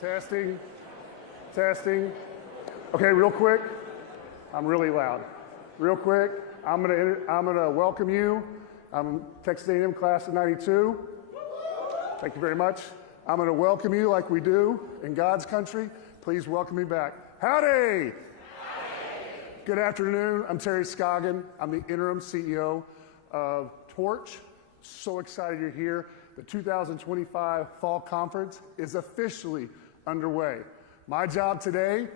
Testing, testing. Okay, real quick. I'm really loud. Real quick, I'm gonna welcome you. I'm Texas A&M class of '92. Thank you very much. I'm gonna welcome you like we do in God's country. Please welcome me back. Howdy! Good afternoon. I'm Terry Scoggin. I'm the interim CEO of Torch. So excited you're here. The 2025 Fall Conference is officially underway. My job today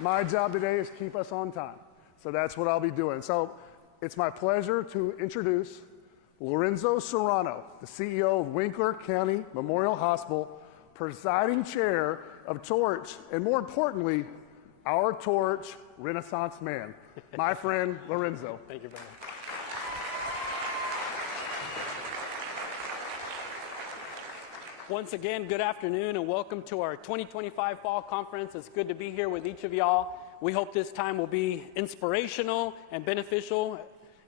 is keep us on time. So that's what I'll be doing. So it's my pleasure to introduce Lorenzo Serrano, the CEO of Winkler County Memorial Hospital, presiding chair of Torch, and more importantly, our Torch Renaissance man, my friend Lorenzo. Thank you, brother. Once again, good afternoon and welcome to our 2025 Fall Conference. It's good to be here with each of y'all. We hope this time will be inspirational and beneficial.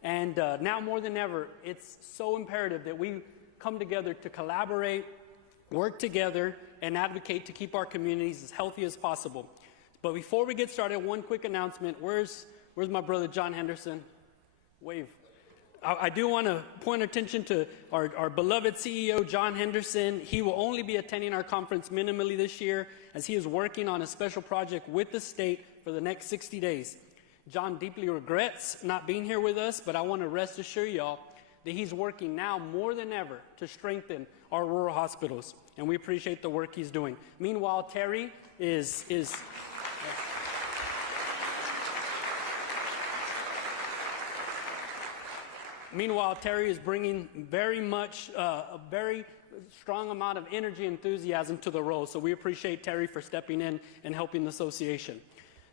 And now more than ever, it's so imperative that we come together to collaborate, work together, and advocate to keep our communities as healthy as possible. But before we get started, one quick announcement. Where's my brother John Henderson? Wave. I do want to point attention to our beloved CEO, John Henderson. He will only be attending our conference minimally this year as he is working on a special project with the state for the next 60 days. John deeply regrets not being here with us, but I want to rest assure y'all that he's working now more than ever to strengthen our rural hospitals, and we appreciate the work he's doing. Meanwhile, Terry is bringing very much a very strong amount of energy and enthusiasm to the role. So we appreciate Terry for stepping in and helping the association.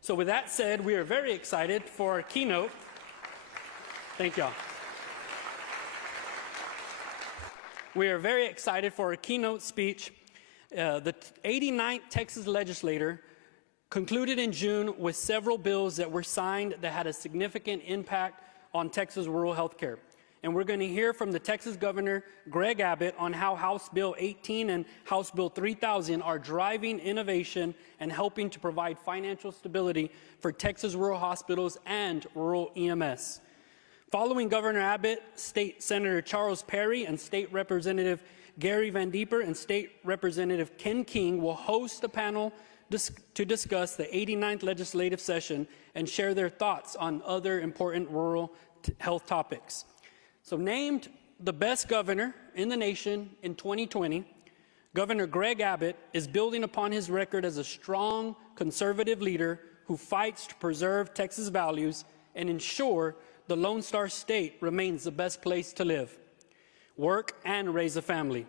So with that said, we are very excited for our keynote. Thank y'all. We are very excited for our keynote speech. The 89th Texas legislature concluded in June with several bills that were signed that had a significant impact on Texas rural health care. And we're going to hear from the Texas Governor, Greg Abbott, on how House Bill 18 and House Bill 3000 are driving innovation and helping to provide financial stability for Texas rural hospitals and rural EMS. Following Governor Abbott, State Senator Charles Perry and State Representative Gary Van Dieper and State Representative Ken King will host a panel to discuss the 89th legislative session and share their thoughts on other important rural health topics. So named the best governor in the nation in 2020, Governor Greg Abbott is building upon his record as a strong conservative leader who fights to preserve Texas values and ensure the Lone Star State remains the best place to live, work, and raise a family.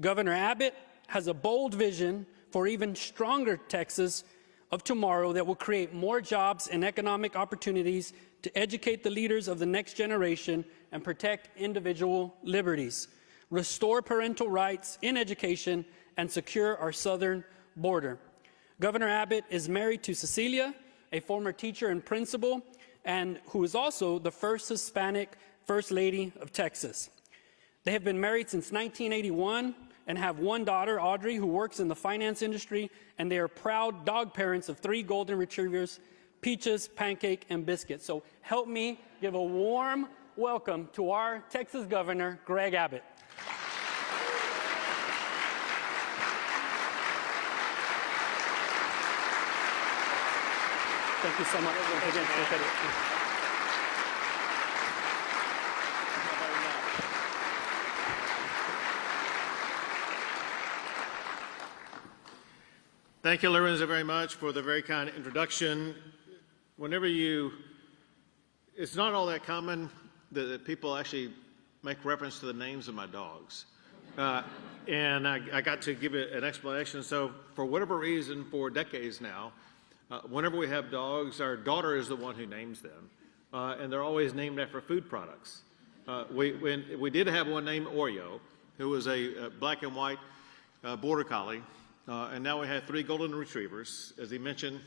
Governor Abbott has a bold vision for even stronger Texas of tomorrow that will create more jobs and economic opportunities to educate the leaders of the next generation and protect individual liberties, restore parental rights in education, and secure our southern border. Governor Abbott is married to Cecilia, a former teacher and principal, and who is also the first Hispanic First Lady of Texas. They have been married since 1981 and have one daughter, Audrey, who works in the finance industry, and they are proud dog parents of 3 golden retrievers, Peaches, Pancake, and Biscuit. So help me give a warm welcome to our Texas Governor, Greg Abbott. Thank you so much. Again, Thank you, Lorenzo, very much for the very kind introduction. It's not all that common that people actually make reference to the names of my dogs. And I got to give it an explanation. So for whatever reason, for decades now, whenever we have dogs, our daughter is the one who names them. And they're always named after food products. We did have one named Oreo, who was a black and white border collie. And now we have 3 golden retrievers. As he mentioned,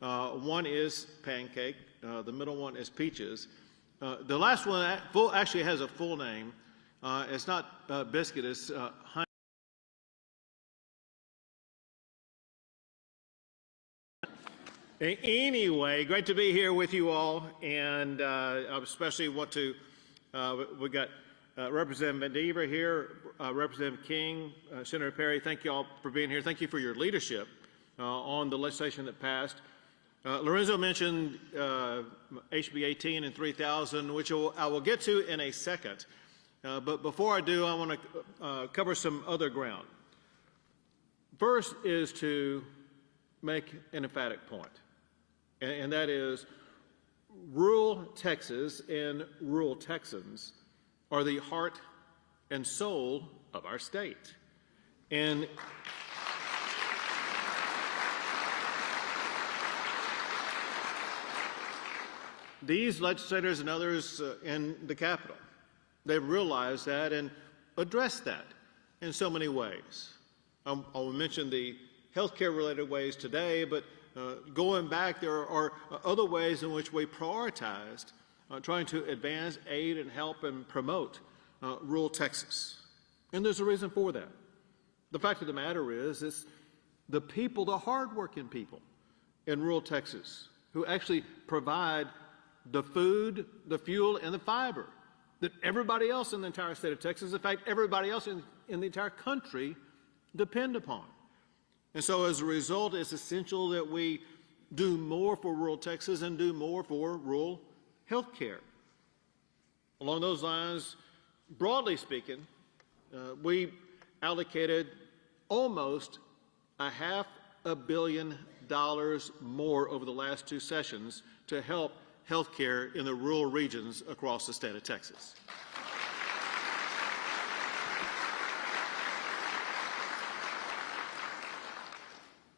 one is Pancake, the middle one is Peaches. The last one actually has a full name. It's not biscuit, it's honey. Anyway, great to be here with you all, and I especially want to, we got Representative Vandiver here, Representative King, Senator Perry, thank you all for being here. Thank you for your leadership on the legislation that passed. Lorenzo mentioned HB 18 and 3000, which I will get to in a second. But before I do, I want to cover some other ground. First is to make an emphatic point, and that is rural Texas and rural Texans are the heart and soul of our state. And these legislators and others in the Capitol, they've realized that and addressed that in so many ways. I'll mention the healthcare related ways today, but going back, there are other ways in which we prioritized trying to advance, aid, and help and promote rural Texas. And there's a reason for that. The fact of the matter is, it's the people, the hardworking people in rural Texas who actually provide the food, the fuel, and the fiber that everybody else in the entire state of Texas, in fact, everybody else in the entire country, depend upon. And so as a result, it's essential that we do more for rural Texas and do more for rural health care. Along those lines, broadly speaking, we allocated almost $500 million more over the last two sessions to help health care in the rural regions across the state of Texas.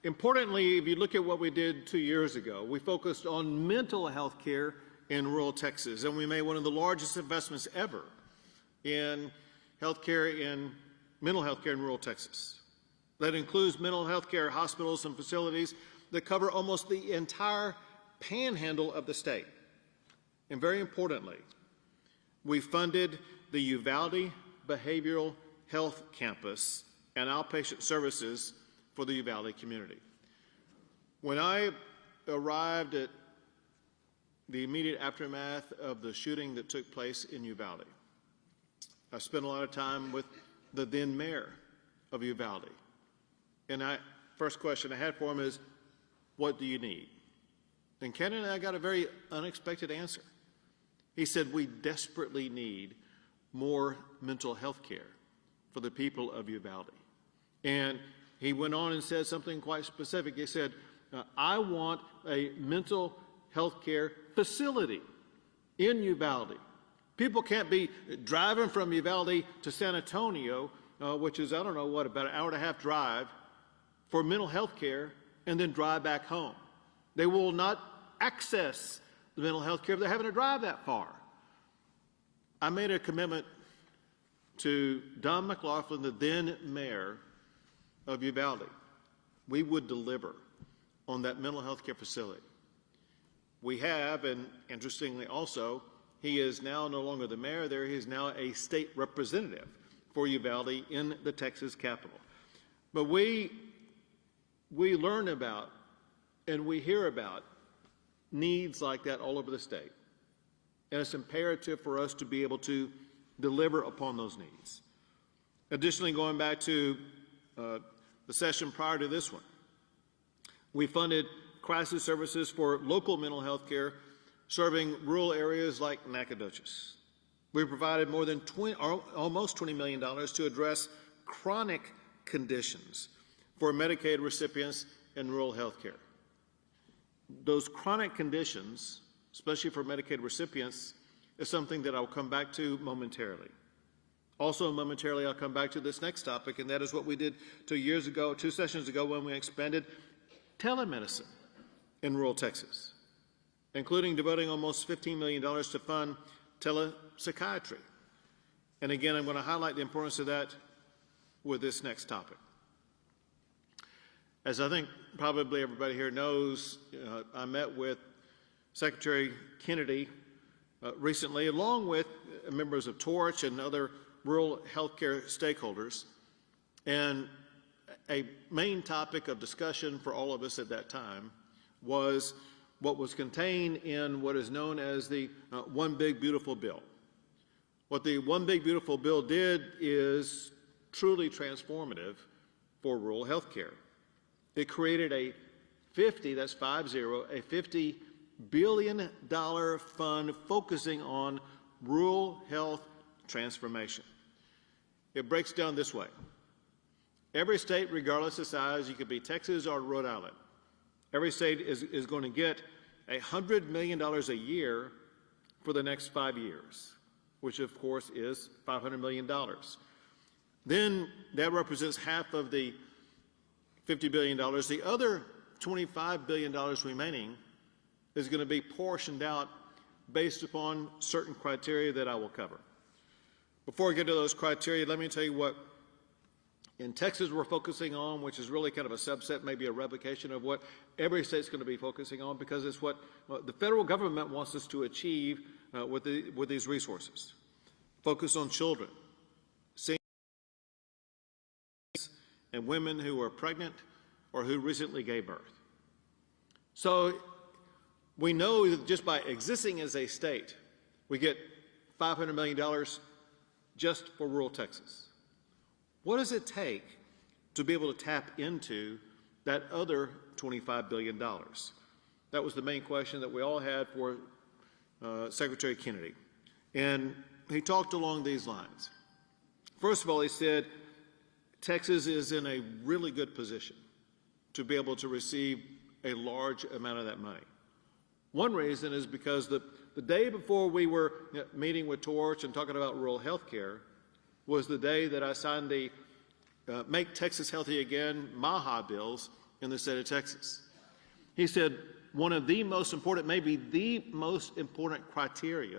Importantly, if you look at what we did 2 years ago, we focused on mental health care in rural Texas, and we made one of the largest investments ever in mental health care in rural Texas. That includes mental health care hospitals and facilities that cover almost the entire panhandle of the state. And very importantly, we funded the Uvalde Behavioral Health Campus and outpatient services for the Uvalde community. When I arrived at the immediate aftermath of the shooting that took place in Uvalde, I spent a lot of time with the then mayor of Uvalde. And first question I had for him is, what do you need? And Ken and I got a very unexpected answer. He said, we desperately need more mental health care for the people of Uvalde. And he went on and said something quite specific. He said, I want a mental health care facility in Uvalde. People can't be driving from Uvalde to San Antonio, which is, I don't know what, about an hour and a half drive for mental health care and then drive back home. They will not access the mental health care if they're having to drive that far. I made a commitment to Don McLaughlin, the then mayor of Uvalde. We would deliver on that mental health care facility. We have, and interestingly also, he is now no longer the mayor there, he is now a state representative for Uvalde in the Texas Capitol. But we learn about and we hear about needs like that all over the state. And it's imperative for us to be able to deliver upon those needs. Additionally, going back to the session prior to this one, we funded crisis services for local mental health care serving rural areas like Nacogdoches. We provided more than almost $20 million to address chronic conditions for Medicaid recipients in rural health care. Those chronic conditions, especially for Medicaid recipients, is something that I'll come back to momentarily. Also momentarily, I'll come back to this next topic, and that is what we did 2 sessions ago when we expanded telemedicine in rural Texas, including devoting almost $15 million to fund telepsychiatry. And again, I'm going to highlight the importance of that with this next topic. As I think probably everybody here knows, I met with Secretary Kennedy recently, along with members of Torch and other rural healthcare stakeholders, and a main topic of discussion for all of us at that time was what was contained in what is known as the One Big Beautiful Bill. What the One Big Beautiful Bill did is truly transformative for rural healthcare. It created a 50, that's 50, a $50 billion fund focusing on rural health transformation. It breaks down this way. Every state, regardless of size, you could be Texas or Rhode Island, every state is going to get $100 million a year for the next 5 years, which of course is $500 million. Then that represents half of the $50 billion. The other $25 billion remaining is going to be portioned out based upon certain criteria that I will cover. Before I get to those criteria, let me tell you what in Texas we're focusing on, which is really kind of a subset, maybe a replication of what every state's going to be focusing on, because it's what the federal government wants us to achieve with these resources. Focus on children, seniors, and women who are pregnant or who recently gave birth. So we know that just by existing as a state, we get $500 million just for rural Texas. What does it take to be able to tap into that other $25 billion? That was the main question that we all had for Secretary Kennedy. And he talked along these lines. First of all, he said, Texas is in a really good position to be able to receive a large amount of that money. One reason is because the day before we were meeting with Torch and talking about rural health care was the day that I signed the Make Texas Healthy Again MAHA bills in the state of Texas. He said one of the most important, maybe the most important criteria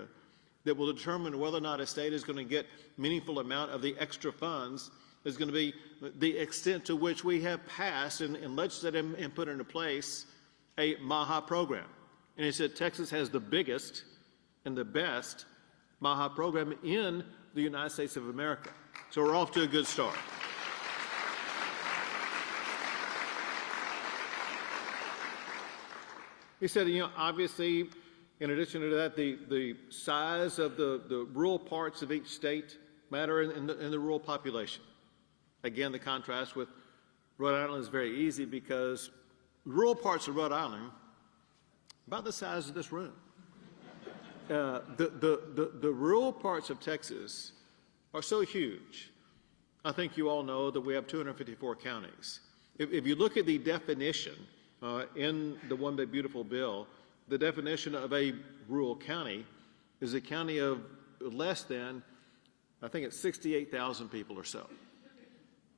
that will determine whether or not a state is going to get meaningful amount of the extra funds is going to be the extent to which we have passed and legislated and put into place a MAHA program. And he said Texas has the biggest and the best MAHA program in the United States of America. So we're off to a good start. He said, obviously, in addition to that, the size of the rural parts of each state matter in the rural population. Again, the contrast with Rhode Island is very easy because rural parts of Rhode Island, about the size of this room. The rural parts of Texas are so huge. I think you all know that we have 254 counties. If you look at the definition in the One Big Beautiful Bill, the definition of a rural county is a county of less than, I think it's 68,000 people or so.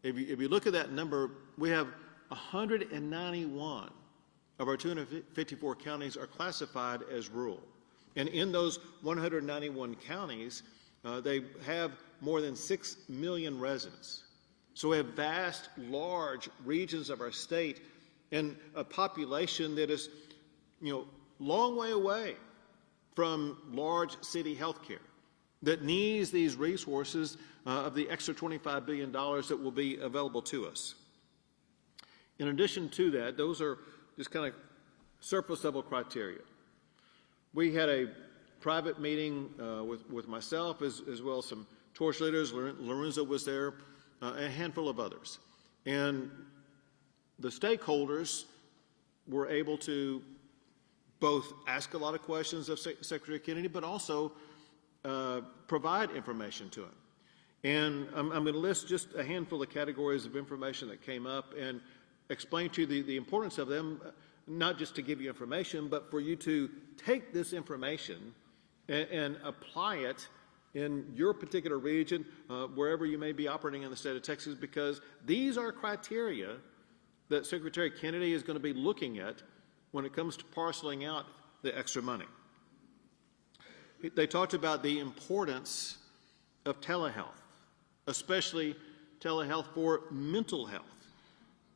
If you look at that number, we have 191 of our 254 counties are classified as rural. And in those 191 counties, they have more than 6 million residents. So we have vast, large regions of our state and a population that is, long way away from large city health care that needs these resources of the extra $25 billion that will be available to us. In addition to that, those are just kind of surface level criteria. We had a private meeting with myself as well as some Torch leaders. Lorenzo was there, a handful of others. And the stakeholders were able to both ask a lot of questions of Secretary Kennedy, but also provide information to him. And I'm going to list just a handful of categories of information that came up and explain to you the importance of them, not just to give you information, but for you to take this information and apply it in your particular region, wherever you may be operating in the state of Texas, because these are criteria that Secretary Kennedy is going to be looking at when it comes to parceling out the extra money. They talked about the importance of telehealth, especially telehealth for mental health.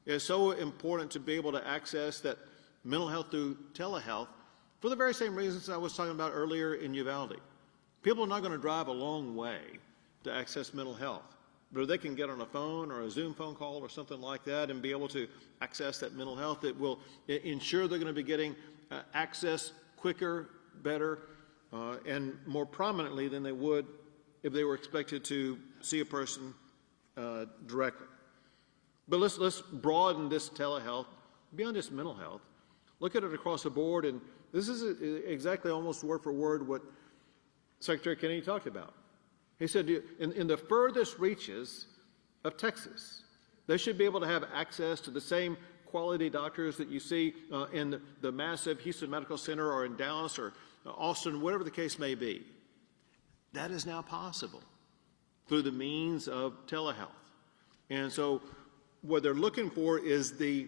It's so important to be able to access that mental health through telehealth for the very same reasons I was talking about earlier in Uvalde. People are not going to drive a long way to access mental health. But they can get on a phone or a Zoom phone call or something like that and be able to access that mental health. It will ensure they're going to be getting access quicker, better, and more prominently than they would if they were expected to see a person directly. But let's broaden this telehealth beyond just mental health. Look at it across the board, and this is exactly almost word for word what Secretary Kennedy talked about. He said, in the furthest reaches of Texas, they should be able to have access to the same quality doctors that you see in the massive Houston Medical Center or in Dallas or Austin, whatever the case may be. That is now possible through the means of telehealth. And so what they're looking for is the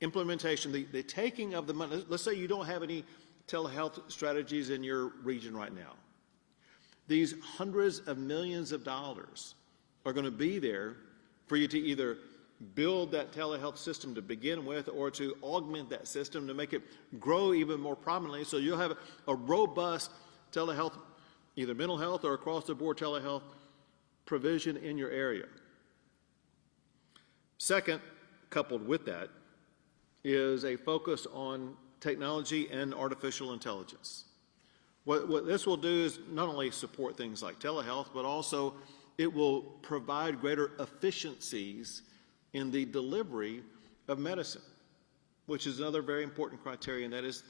implementation, the taking of the money. Let's say you don't have any telehealth strategies in your region right now. These hundreds of millions of dollars are going to be there for you to either build that telehealth system to begin with or to augment that system to make it grow even more prominently, so you'll have a robust telehealth, either mental health or across the board telehealth provision in your area. Second, coupled with that, is a focus on technology and artificial intelligence. What this will do is not only support things like telehealth, but also it will provide greater efficiencies in the delivery of medicine, which is another very important criterion. That is,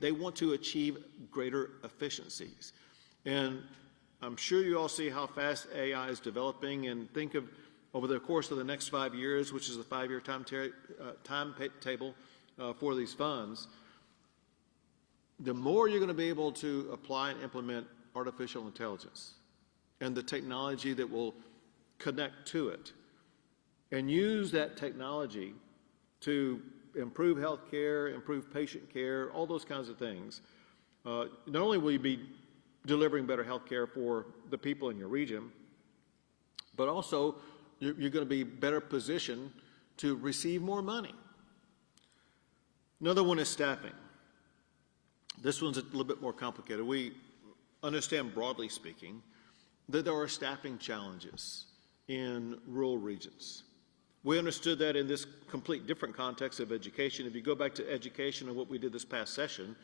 they want to achieve greater efficiencies. And I'm sure you all see how fast AI is developing, and think of over the course of the next 5 years, which is the 5-year timetable for these funds, the more you're going to be able to apply and implement artificial intelligence and the technology that will connect to it, and use that technology to improve health care, improve patient care, all those kinds of things. Not only will you be delivering better health care for the people in your region, but also you're going to be better positioned to receive more money. Another one is staffing. This one's a little bit more complicated. We understand, broadly speaking, that there are staffing challenges in rural regions. We understood that in this complete different context of education. If you go back to education and what we did this past session,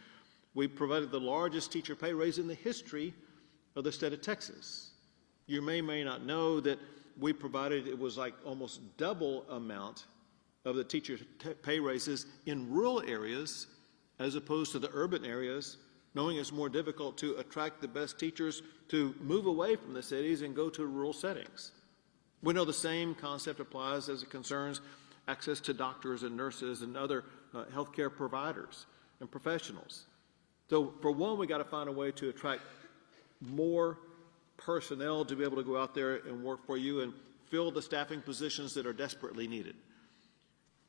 we provided the largest teacher pay raise in the history of the state of Texas. You may not know that we provided, it was like almost double amount of the teacher pay raises in rural areas as opposed to the urban areas, knowing it's more difficult to attract the best teachers to move away from the cities and go to rural settings. We know the same concept applies as it concerns access to doctors and nurses and other healthcare providers and professionals. So for one, we got to find a way to attract more personnel to be able to go out there and work for you and fill the staffing positions that are desperately needed.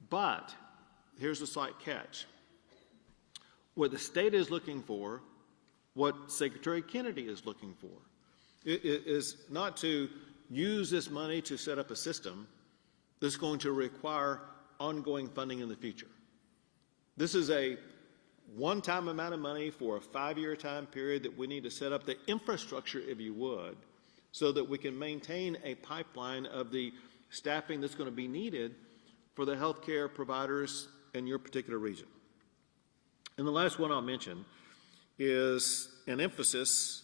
But here's the slight catch. What the state is looking for, what Secretary Kennedy is looking for, is not to use this money to set up a system that's going to require ongoing funding in the future. This is a one-time amount of money for a 5-year time period that we need to set up the infrastructure, if you would, so that we can maintain a pipeline of the staffing that's going to be needed for the healthcare providers in your particular region. And the last one I'll mention is an emphasis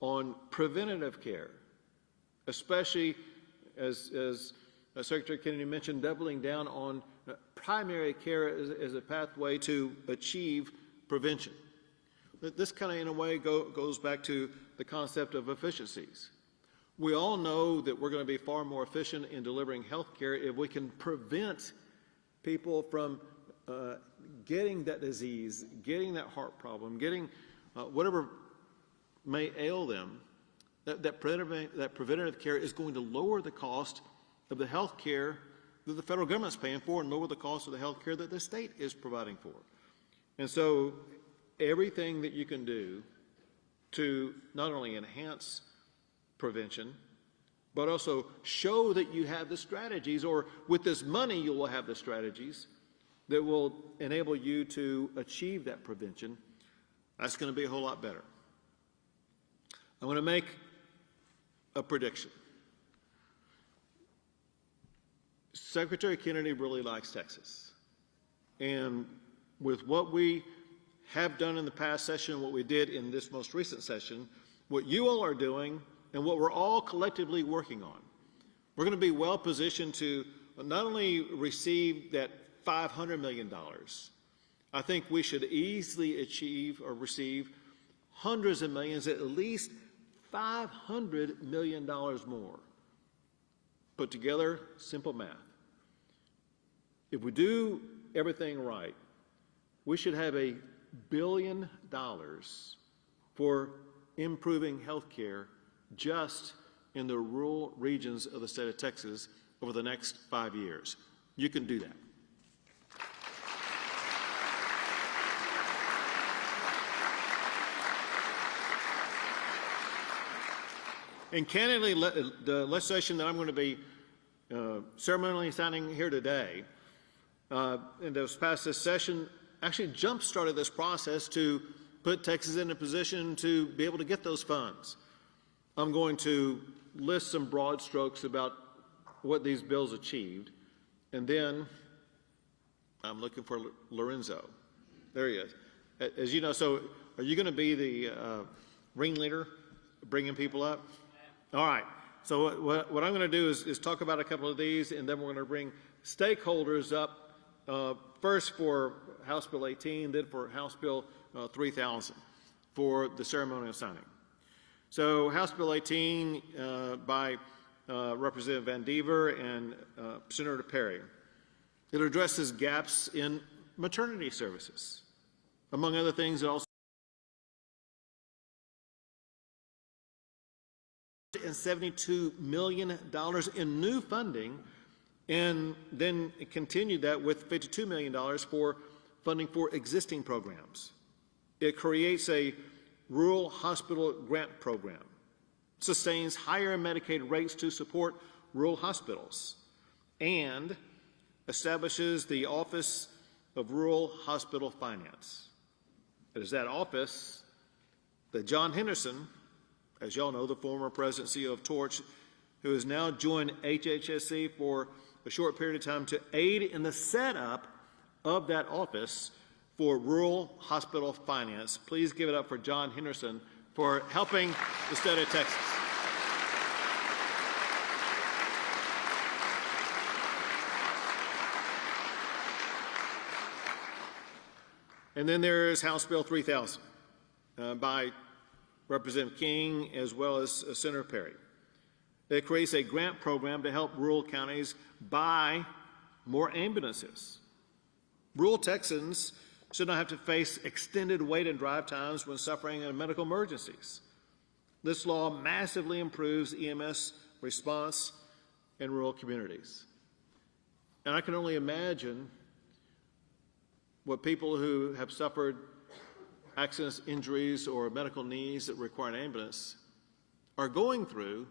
on preventative care, especially as Secretary Kennedy mentioned, doubling down on primary care as a pathway to achieve prevention. This kind of, in a way, goes back to the concept of efficiencies. We all know that we're going to be far more efficient in delivering health care if we can prevent people from getting that disease, getting that heart problem, getting whatever may ail them. That preventative care is going to lower the cost of the health care that the federal government's paying for and lower the cost of the health care that the state is providing for. And so everything that you can do to not only enhance prevention, but also show that you have the strategies, or with this money you will have the strategies that will enable you to achieve that prevention, that's going to be a whole lot better. I want to make a prediction. Secretary Kennedy really likes Texas. And with what we have done in the past session, what we did in this most recent session, what you all are doing, and what we're all collectively working on, we're going to be well positioned to not only receive that $500 million, I think we should easily achieve or receive hundreds of millions, at least $500 million more. Put together, simple math. If we do everything right, we should have $1 billion for improving health care just in the rural regions of the state of Texas over the next 5 years. You can do that. And candidly, the legislation that I'm going to be ceremonially signing here today, and that was passed this session, actually jump-started this process to put Texas in a position to be able to get those funds. I'm going to list some broad strokes about what these bills achieved, and then I'm looking for Lorenzo. There he is. As you know, so are you going to be the ringleader, bringing people up? All right. So what I'm going to do is talk about a couple of these, and then we're going to bring stakeholders up, first for House Bill 18, then for House Bill 3000 for the ceremonial signing. So House Bill 18 by Representative Van Dever and Senator Perry. It addresses gaps in maternity services. Among other things, it also $72 million in new funding, and then it continued that with $52 million for funding for existing programs. It creates a rural hospital grant program, sustains higher Medicaid rates to support rural hospitals, and establishes the Office of Rural Hospital Finance. It is that office that John Henderson, as y'all know, the former president CEO of Torch, who has now joined HHSC for a short period of time to aid in the setup of that office for rural hospital finance. Please give it up for John Henderson for helping the state of Texas. And then there is House Bill 3000 by Representative King as well as Senator Perry. It creates a grant program to help rural counties buy more ambulances. Rural Texans should not have to face extended wait and drive times when suffering in medical emergencies. This law massively improves EMS response in rural communities. And I can only imagine what people who have suffered accidents, injuries, or medical needs that require an ambulance are going through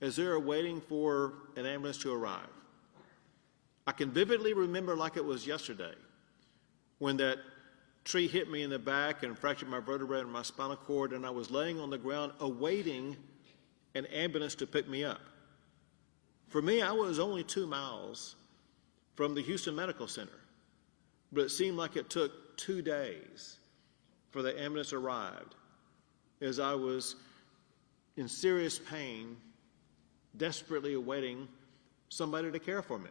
as they're waiting for an ambulance to arrive. I can vividly remember like it was yesterday when that tree hit me in the back and fractured my vertebrae and my spinal cord, and I was laying on the ground awaiting an ambulance to pick me up. For me, I was only 2 miles from the Houston Medical Center, but it seemed like it took 2 days for the ambulance arrived as I was in serious pain, desperately awaiting somebody to care for me.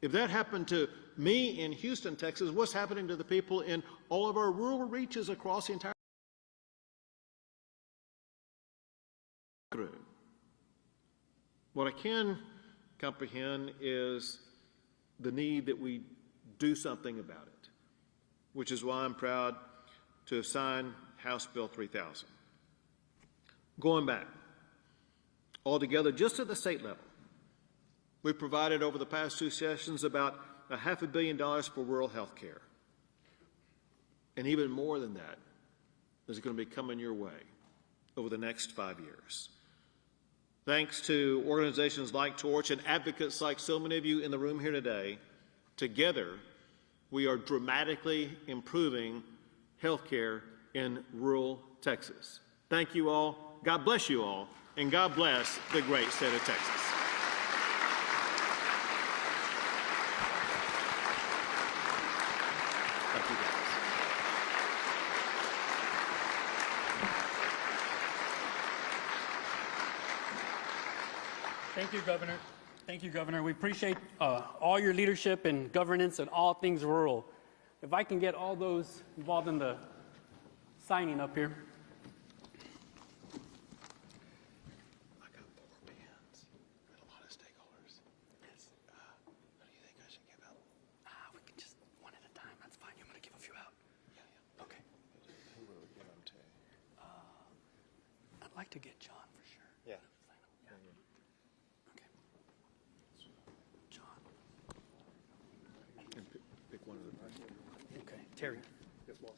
If that happened to me in Houston, Texas, what's happening to the people in all of our rural reaches across the entire country? What I can comprehend is the need that we do something about it, which is why I'm proud to have signed House Bill 3000. Going back, altogether, just at the state level, we've provided over the past 2 sessions about $500 million for rural health care. And even more than that is going to be coming your way over the next 5 years. Thanks to organizations like Torch and advocates like so many of you in the room here today, together we are dramatically improving health care in rural Texas. Thank you all. God bless you all. And God bless the great state of Texas. Thank you, Governor. Thank you, Governor. We appreciate all your leadership and governance and all things rural. If I can get all those involved in the signing up here. I got 4 bands and a lot of stakeholders. Yes. Who do you think I should give out? We can just one at a time. That's fine. I'm going to give a few out. Yeah. Okay. Who will we give them to? I'd like to get John for sure. Yeah. Okay. John. And pick one of the prizes. Okay. Terry. Yes, boss.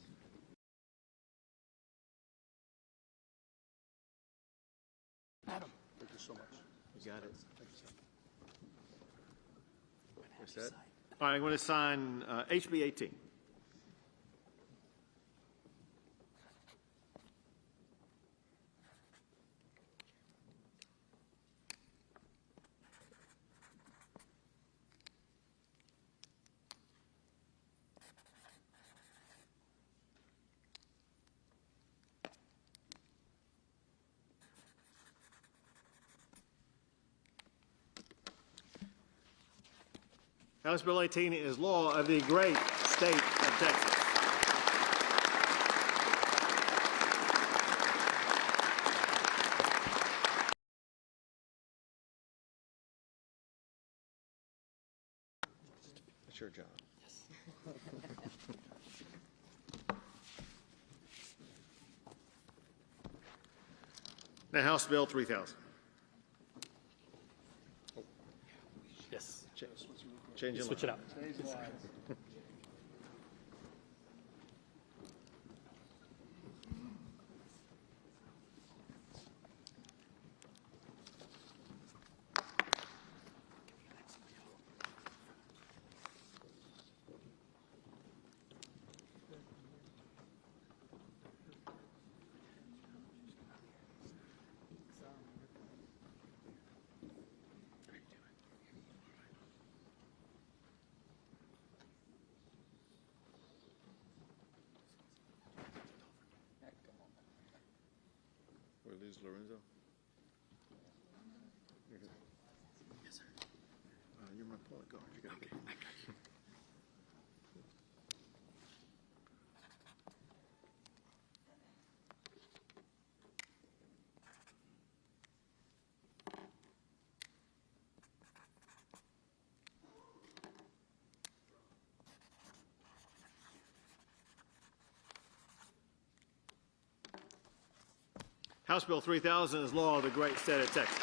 Adam. Thank you so much. You got it. Thank you, sir. What's that? All right, I'm going to sign HB 18. House Bill 18 is law of the great state of Texas. It's your job. Now, House Bill 3000. Yes. Change your Switch it out. We lose Lorenzo? Yes, sir. You're my point guard. You gotta get him. House Bill 3000 is law of the great state of Texas.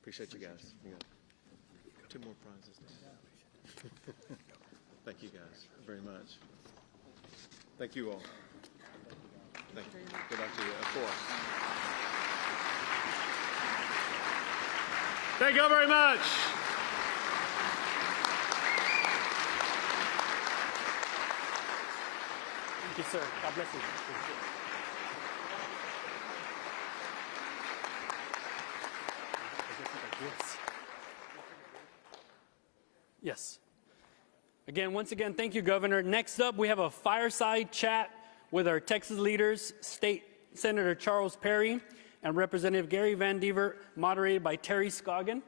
Appreciate you guys. You got 2 more prizes. Thank you guys very much. Thank you all. Thank you. Good luck to you, of course. Thank you all very much. Thank you, sir. God bless you. Yes. Again, once again, thank you, Governor. Next up, we have a fireside chat with our Texas leaders, State Senator Charles Perry and Representative Gary Van Dever, moderated by Terry Scoggin.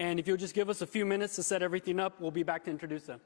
And if you'll just give us a few minutes to set everything up, we'll be back to introduce them.